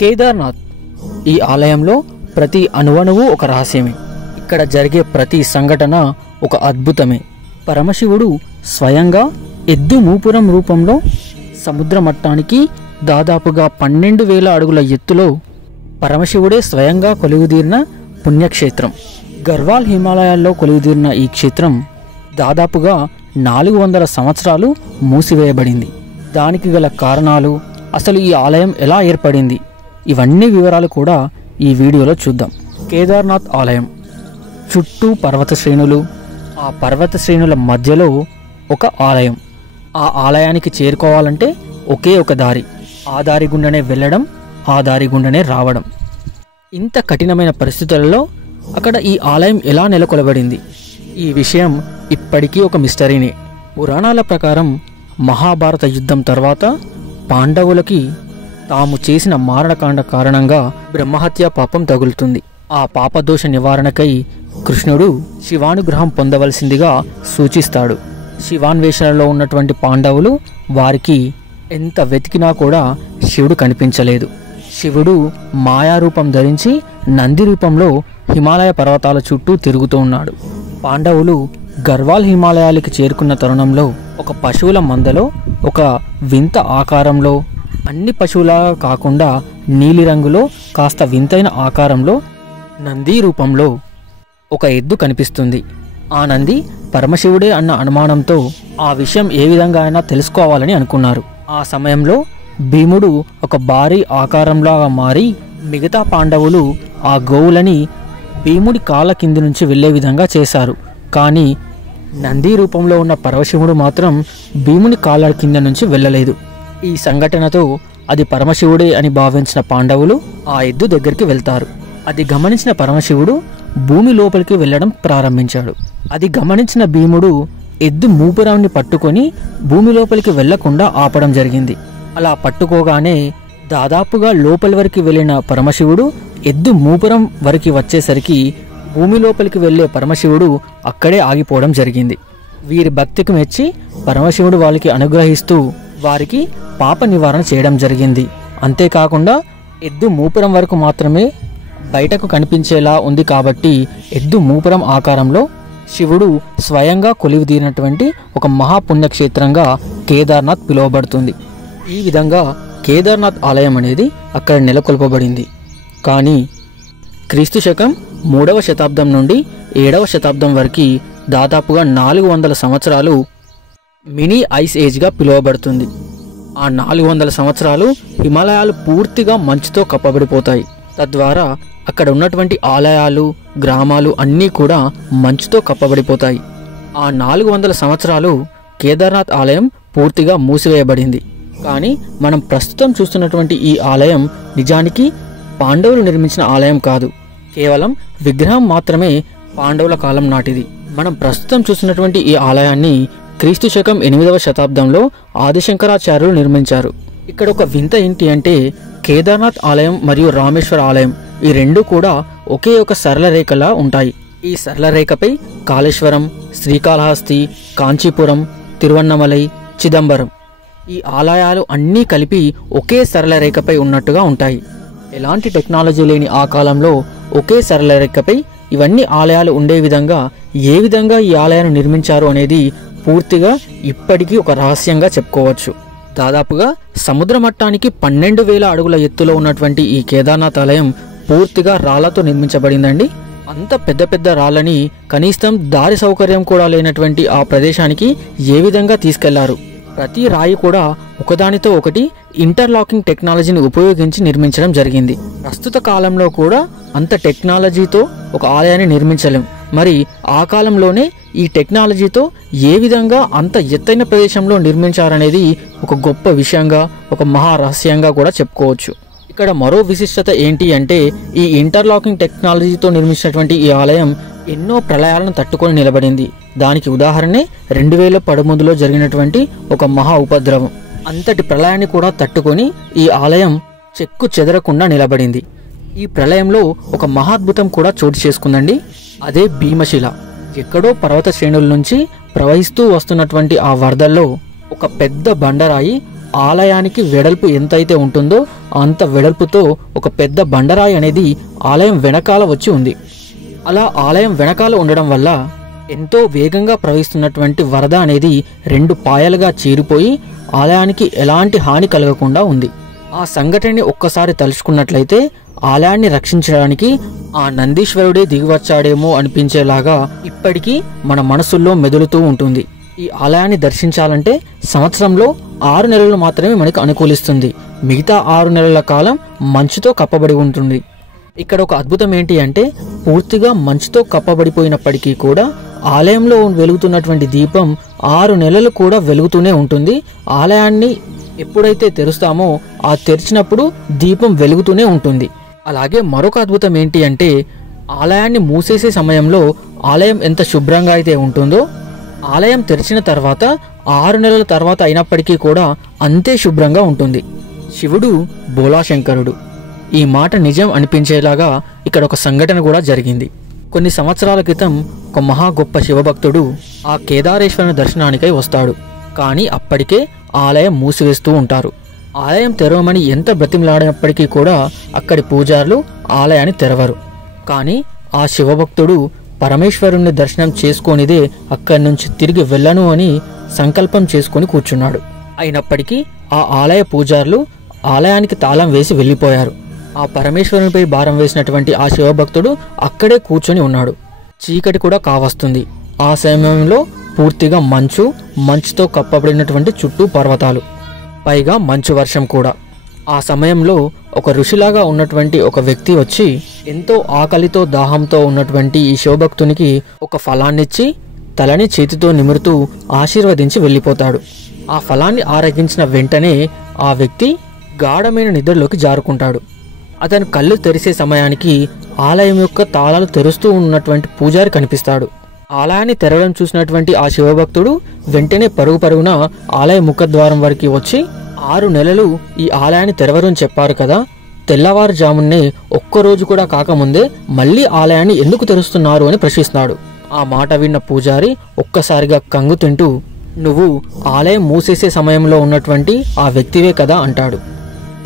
కేదార్నాథ్ ఈ ఆలయంలో ప్రతి అణువణువు ఒక రహస్యమే. ఇక్కడ జరిగే ప్రతి సంఘటన ఒక అద్భుతమే. పరమశివుడు స్వయంగా ఎద్దు మూపురం రూపంలో సముద్ర మట్టానికి దాదాపుగా 12,000 అడుగుల ఎత్తులో పరమశివుడే స్వయంగా కొలువుదీరిన పుణ్యక్షేత్రం. గర్వాల్ హిమాలయాల్లో కొలువుదీరిన ఈ క్షేత్రం దాదాపుగా 400 సంవత్సరాలు మూసివేయబడింది. దానికి గల కారణాలు, అసలు ఈ ఆలయం ఎలా ఏర్పడింది, ఇవన్నీ వివరాలు కూడా ఈ వీడియోలో చూద్దాం. కేదార్నాథ్ ఆలయం చుట్టూ పర్వత శ్రేణులు, ఆ పర్వత శ్రేణుల మధ్యలో ఒక ఆలయం. ఆ ఆలయానికి చేరుకోవాలంటే ఒకే ఒక దారి. ఆ దారి గుండనే వెళ్ళడం, ఆ దారి గుండనే రావడం. ఇంత కఠినమైన పరిస్థితులలో అక్కడ ఈ ఆలయం ఎలా నెలకొల్పబడింది, ఈ విషయం ఇప్పటికీ ఒక మిస్టరీనే. పురాణాల ప్రకారం మహాభారత యుద్ధం తర్వాత పాండవులకి తాము చేసిన మారణకాండ కారణంగా బ్రహ్మహత్య పాపం తగులుతుంది. ఆ పాపదోష నివారణకై కృష్ణుడు శివానుగ్రహం పొందవలసిందిగా సూచిస్తాడు. శివాన్వేషణలో ఉన్నటువంటి పాండవులు వారికి ఎంత వెతికినా కూడా శివుడు కనిపించలేదు. శివుడు మాయారూపం ధరించి నంది రూపంలో హిమాలయ పర్వతాల చుట్టూ తిరుగుతూ ఉన్నాడు. పాండవులు గర్వాల్ హిమాలయాలకి చేరుకున్న తరుణంలో ఒక పశువుల మందలో ఒక వింత ఆకారంలో, అన్ని పశువులా కాకుండా నీలిరంగులో కాస్త వింతైన ఆకారంలో నంది రూపంలో ఒక ఎద్దు కనిపిస్తుంది. ఆ నంది పరమశివుడే అన్న అనుమానంతో ఆ విషయం ఏ విధంగా అయినా తెలుసుకోవాలని అనుకున్నారు. ఆ సమయంలో భీముడు ఒక భారీ ఆకారంలాగా మారి మిగతా పాండవులు ఆ గోవులని భీముడి కాళ్ళ కింది నుంచి వెళ్లే విధంగా చేశారు. కానీ నంది రూపంలో ఉన్న పరమశివుడు మాత్రం భీముని కాళ్ళ కింద నుంచి వెళ్ళలేదు. ఈ సంఘటనతో అది పరమశివుడే అని భావించిన పాండవులు ఆ ఎద్దు దగ్గరికి వెళ్తారు. అది గమనించిన పరమశివుడు భూమి లోపలికి వెళ్ళడం ప్రారంభించాడు. అది గమనించిన భీముడు ఎద్దు మూపురాన్ని పట్టుకొని భూమి లోపలికి వెళ్లకుండా ఆపడం జరిగింది. అలా పట్టుకోగానే దాదాపుగా లోపలి వరకు వెళ్ళిన పరమశివుడు ఎద్దు మూపురం వరకు వచ్చేసరికి భూమి లోపలికి వెళ్లే పరమశివుడు అక్కడే ఆగిపోవడం జరిగింది. వీరి భక్తికి మెచ్చి పరమశివుడు వాళ్ళకి అనుగ్రహిస్తూ వారికి పాప నివారణ చేయడం జరిగింది. అంతేకాకుండా ఎద్దు మూపురం వరకు మాత్రమే బయటకు కనిపించేలా ఉంది కాబట్టి ఎద్దు మూపురం ఆకారంలో శివుడు స్వయంగా కొలువుదీరినటువంటి ఒక మహాపుణ్యక్షేత్రంగా కేదార్నాథ్ పిలువబడుతుంది. ఈ విధంగా కేదార్నాథ్ ఆలయం అనేది అక్కడ నెలకొల్పబడింది. కానీ క్రీస్తు శకం 3వ శతాబ్దం నుండి 7వ శతాబ్దం వరకు దాదాపుగా 400 సంవత్సరాలు మినీ ఐస్ ఏజ్గా పిలువబడుతుంది. ఆ 400 సంవత్సరాలు హిమాలయాలు పూర్తిగా మంచుతో కప్పబడిపోతాయి. తద్వారా అక్కడ ఉన్నటువంటి ఆలయాలు, గ్రామాలు అన్నీ కూడా మంచుతో కప్పబడిపోతాయి. ఆ 400 సంవత్సరాలు కేదార్నాథ్ ఆలయం పూర్తిగా మూసివేయబడింది. కానీ మనం ప్రస్తుతం చూస్తున్నటువంటి ఈ ఆలయం నిజానికి పాండవులు నిర్మించిన ఆలయం కాదు. కేవలం విగ్రహం మాత్రమే పాండవుల కాలం నాటిది. మనం ప్రస్తుతం చూస్తున్నటువంటి ఈ ఆలయాన్ని క్రీస్తు శకం 8వ శతాబ్దంలో ఆదిశంకరాచార్యులు నిర్మించారు. ఇక్కడ ఒక వింత ఏంటి అంటే కేదార్నాథ్ ఆలయం మరియు రామేశ్వర ఆలయం ఈ రెండు కూడా ఒకే ఒక సరళ రేఖలా ఉంటాయి. ఈ సరళ రేఖపై కాళేశ్వరం, శ్రీకాళహస్తి, కాంచీపురం, తిరువన్నమలై, చిదంబరం ఈ ఆలయాలు అన్నీ కలిపి ఒకే సరళ రేఖపై ఉన్నట్టుగా ఉంటాయి. ఎలాంటి టెక్నాలజీ లేని ఆ కాలంలో ఒకే సరళ రేఖపై ఇవన్నీ ఆలయాలు ఉండే విధంగా ఏ విధంగా ఈ ఆలయాన్ని నిర్మించారు అనేది పూర్తిగా ఇప్పటికీ ఒక రహస్యంగా చెప్పుకోవచ్చు. దాదాపుగా సముద్ర మట్టానికి 12,000 అడుగుల ఎత్తులో ఉన్నటువంటి ఈ కేదార్నాథ్ ఆలయం పూర్తిగా రాళ్లతో నిర్మించబడిందండి. అంత పెద్ద పెద్ద రాళ్ళని కనీసం దారి సౌకర్యం కూడా లేనటువంటి ఆ ప్రదేశానికి ఏ విధంగా తీసుకెళ్లారు. ప్రతి రాయి కూడా ఒకదానితో ఒకటి ఇంటర్లాకింగ్ టెక్నాలజీని ఉపయోగించి నిర్మించడం జరిగింది. ప్రస్తుత కాలంలో కూడా అంత టెక్నాలజీతో ఒక ఆలయాన్ని నిర్మించలేం. మరి ఆ కాలంలోనే ఈ టెక్నాలజీతో ఏ విధంగా అంత ఎత్తైన ప్రదేశంలో నిర్మించారనేది ఒక గొప్ప విషయంగా, ఒక మహా రహస్యంగా కూడా చెప్పుకోవచ్చు. ఇక్కడ మరో విశిష్టత ఏంటి అంటే ఈ ఇంటర్లాకింగ్ టెక్నాలజీతో నిర్మించినటువంటి ఈ ఆలయం ఎన్నో ప్రళయాలను తట్టుకొని నిలబడింది. దానికి ఉదాహరణే 2013లో జరిగినటువంటి ఒక మహా ఉపద్రవం. అంతటి ప్రళయాన్ని కూడా తట్టుకొని ఈ ఆలయం చెక్కు చెదరకుండా నిలబడింది. ఈ ప్రళయంలో ఒక మహాద్భుతం కూడా చోటు చేసుకుందండి. అదే భీమశిల. ఎక్కడో పర్వత శ్రేణుల నుంచి ప్రవహిస్తూ వస్తున్నటువంటి ఆ వరదల్లో ఒక పెద్ద బండరాయి ఆలయానికి వెడల్పు ఎంతైతే ఉంటుందో అంత వెడల్పుతో ఒక పెద్ద బండరాయి అనేది ఆలయం వెనకాల వచ్చి ఉంది. అలా ఆలయం వెనకాల ఉండడం వల్ల ఎంతో వేగంగా ప్రవహిస్తున్నటువంటి వరద అనేది 2 పాయలుగా చీరిపోయి ఆలయానికి ఎలాంటి హాని కలగకుండా ఉంది. ఆ సంఘటనని ఒక్కసారి తలుచుకున్నట్లయితే ఆలయాన్ని రక్షించడానికి ఆ నందీశ్వరుడే దిగివచ్చాడేమో అనిపించేలాగా ఇప్పటికీ మన మనసుల్లో మెదులుతూ ఉంటుంది. ఈ ఆలయాన్ని దర్శించాలంటే సంవత్సరంలో 6 నెలలు మాత్రమే మనకు అనుకూలిస్తుంది. మిగతా 6 నెలల కాలం మంచుతో కప్పబడి ఉంటుంది. ఇక్కడ ఒక అద్భుతం ఏంటి అంటే పూర్తిగా మంచుతో కప్పబడిపోయినప్పటికీ కూడా ఆలయంలో వెలుగుతున్నటువంటి దీపం 6 నెలలు కూడా వెలుగుతూనే ఉంటుంది. ఆలయాన్ని ఎప్పుడైతే తెరుస్తామో ఆ తెరిచినప్పుడు దీపం వెలుగుతూనే ఉంటుంది. అలాగే మరొక అద్భుతం ఏంటి అంటే ఆలయాన్ని మూసేసే సమయంలో ఆలయం ఎంత శుభ్రంగా అయితే ఉంటుందో ఆలయం తెరిచిన తర్వాత 6 నెలల తర్వాత అయినప్పటికీ కూడా అంతే శుభ్రంగా ఉంటుంది. శివుడు బోలాశంకరుడు. ఈ మాట నిజం అనిపించేలాగా ఇక్కడ ఒక సంఘటన కూడా జరిగింది. కొన్ని సంవత్సరాల క్రితం ఒక మహా గొప్ప శివభక్తుడు ఆ కేదారేశ్వరుని దర్శనానికై వస్తాడు. కానీ అప్పటికే ఆలయం మూసివేస్తూ ఉంటారు. ఆలయం తెరవమని ఎంత బ్రతిమలాడినప్పటికీ కూడా అక్కడి పూజారులు ఆలయాన్ని తెరవరు. కానీ ఆ శివభక్తుడు పరమేశ్వరుణ్ణి దర్శనం చేసుకొనిదే అక్కడి నుంచి తిరిగి వెళ్ళను అని సంకల్పం చేసుకొని కూర్చున్నాడు. అయినప్పటికీ ఆ ఆలయ పూజారులు ఆలయానికి తాళం వేసి వెళ్ళిపోయారు. ఆ పరమేశ్వరునిపై భారం వేసినటువంటి ఆ శివభక్తుడు అక్కడే కూర్చొని ఉన్నాడు. చీకటి కూడా కావస్తుంది. ఆ సమయంలో పూర్తిగా మంచుతో కప్పబడినటువంటి చుట్టూ పర్వతాలు, పైగా మంచు వర్షం కూడా. ఆ సమయంలో ఒక ఋషిలాగా ఉన్నటువంటి ఒక వ్యక్తి వచ్చి ఎంతో ఆకలితో దాహంతో ఉన్నటువంటి ఈ శివభక్తునికి ఒక ఫలాన్నిచ్చి తలని చేతితో నిమురుతూ ఆశీర్వదించి వెళ్ళిపోతాడు. ఆ ఫలాన్ని ఆరగించిన వెంటనే ఆ వ్యక్తి గాఢమైన నిద్రలోకి జారుకుంటాడు. అతను కళ్ళు తెరిసే సమయానికి ఆలయం యొక్క తాళాలు తెరుస్తూ ఉన్నటువంటి పూజారి కనిపిస్తాడు. ఆలయాన్ని తెరవడం చూసినటువంటి ఆ శివభక్తుడు వెంటనే పరుగున ఆలయ ముఖద్వారం వరకు వచ్చి 6 నెలలు ఈ ఆలయాన్ని తెరవరని చెప్పారు కదా, తెల్లవారుజామునే ఒక్కరోజు కూడా కాకముందే మళ్ళీ ఆలయాన్ని ఎందుకు తెరుస్తున్నారు అని ప్రశ్నిస్తాడు. ఆ మాట విన్న పూజారి ఒక్కసారిగా కంగు తింటూ, నువ్వు ఆలయం మూసేసే సమయంలో ఉన్నటువంటి ఆ వ్యక్తివే కదా అంటాడు.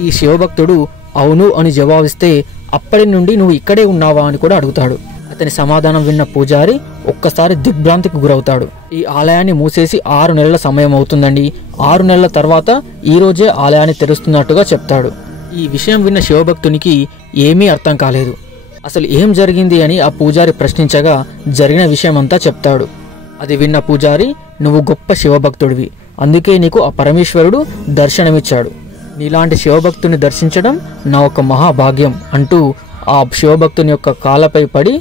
ఈ శివభక్తుడు అవును అని జవాబిస్తే అప్పటి నుండి నువ్వు ఇక్కడే ఉన్నావా అని కూడా అడుగుతాడు. అతని సమాధానం విన్న పూజారి ఒక్కసారి దిగ్భ్రాంతికి గురవుతాడు. ఈ ఆలయాన్ని మూసేసి 6 నెలల సమయం అవుతుందండి, 6 నెలల తర్వాత ఈ రోజే ఆలయాన్ని తెరుస్తున్నట్టుగా చెప్తాడు. ఈ విషయం విన్న శివభక్తునికి ఏమీ అర్థం కాలేదు. అసలు ఏం జరిగింది అని ఆ పూజారి ప్రశ్నించగా జరిగిన విషయం అంతా చెప్తాడు. అది విన్న పూజారి, నువ్వు గొప్ప శివభక్తుడివి, అందుకే నీకు ఆ పరమేశ్వరుడు దర్శనమిచ్చాడు. నీలాంటి శివభక్తుని దర్శించడం నా ఒక మహాభాగ్యం అంటూ ఆ శివభక్తుని యొక్క కాళ్ళపై పడి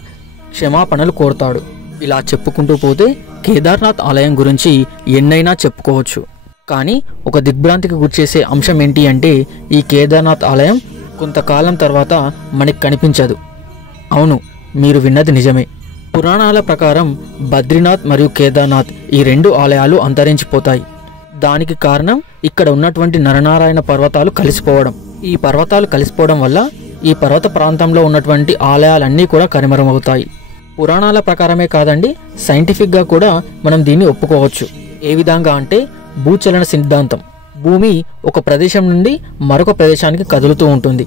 క్షమాపణలు కోరుతాడు. ఇలా చెప్పుకుంటూ పోతే కేదార్నాథ్ ఆలయం గురించి ఎన్నైనా చెప్పుకోవచ్చు. కానీ ఒక దిగ్భ్రాంతికి గురిచేసే అంశం ఏంటి అంటే ఈ కేదార్నాథ్ ఆలయం కొంతకాలం తర్వాత మనకి కనిపించదు. అవును, మీరు విన్నది నిజమే. పురాణాల ప్రకారం బద్రీనాథ్ మరియు కేదార్నాథ్ ఈ 2 ఆలయాలు అంతరించిపోతాయి. దానికి కారణం ఇక్కడ ఉన్నటువంటి నరనారాయణ పర్వతాలు కలిసిపోవడం. ఈ పర్వతాలు కలిసిపోవడం వల్ల ఈ పర్వత ప్రాంతంలో ఉన్నటువంటి ఆలయాలన్నీ కూడా కనుమరుగవుతాయి. పురాణాల ప్రకారమే కాదండి, సైంటిఫిక్గా కూడా మనం దీన్ని ఒప్పుకోవచ్చు. ఏ విధంగా అంటే భూచలన సిద్ధాంతం. భూమి ఒక ప్రదేశం నుండి మరొక ప్రదేశానికి కదులుతూ ఉంటుంది.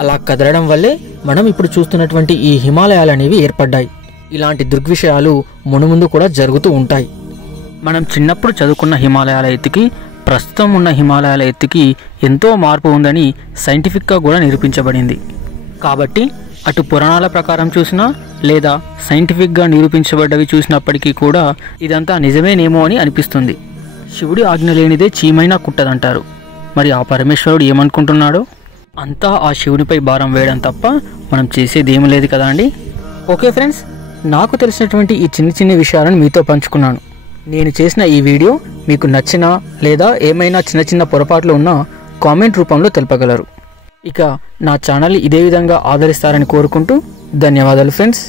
అలా కదలడం వల్లే మనం ఇప్పుడు చూస్తున్నటువంటి ఈ హిమాలయాలు అనేవి ఏర్పడ్డాయి. ఇలాంటి దృగ్విషయాలు మునుముందు కూడా జరుగుతూ ఉంటాయి. మనం చిన్నప్పుడు చదువుకున్న హిమాలయాల ఎత్తుకి ప్రస్తుతం ఉన్న హిమాలయాల ఎత్తుకి ఎంతో మార్పు ఉందని సైంటిఫిక్గా కూడా నిరూపించబడింది. కాబట్టి అటు పురాణాల ప్రకారం చూసినా లేదా సైంటిఫిక్గా నిరూపించబడ్డవి చూసినప్పటికీ కూడా ఇదంతా నిజమేనేమో అని అనిపిస్తుంది. శివుడి ఆజ్ఞ లేనిదే చీమైనా కుట్టదంటారు. మరి ఆ పరమేశ్వరుడు ఏమనుకుంటున్నాడో? అంతా ఆ శివునిపై భారం వేయడం తప్ప మనం చేసేది ఏమీ లేదు కదా అండి. ఓకే ఫ్రెండ్స్, నాకు తెలిసినటువంటి ఈ చిన్న విషయాలను మీతో పంచుకున్నాను. నేను చేసిన ఈ వీడియో మీకు నచ్చినా లేదా ఏమైనా చిన్న పొరపాట్లు ఉన్నా కామెంట్ రూపంలో తెలపగలరు. ఇక నా ఛానల్ ఇదే విధంగా ఆదరిస్తారని కోరుకుంటూ ధన్యవాదాలు ఫ్రెండ్స్.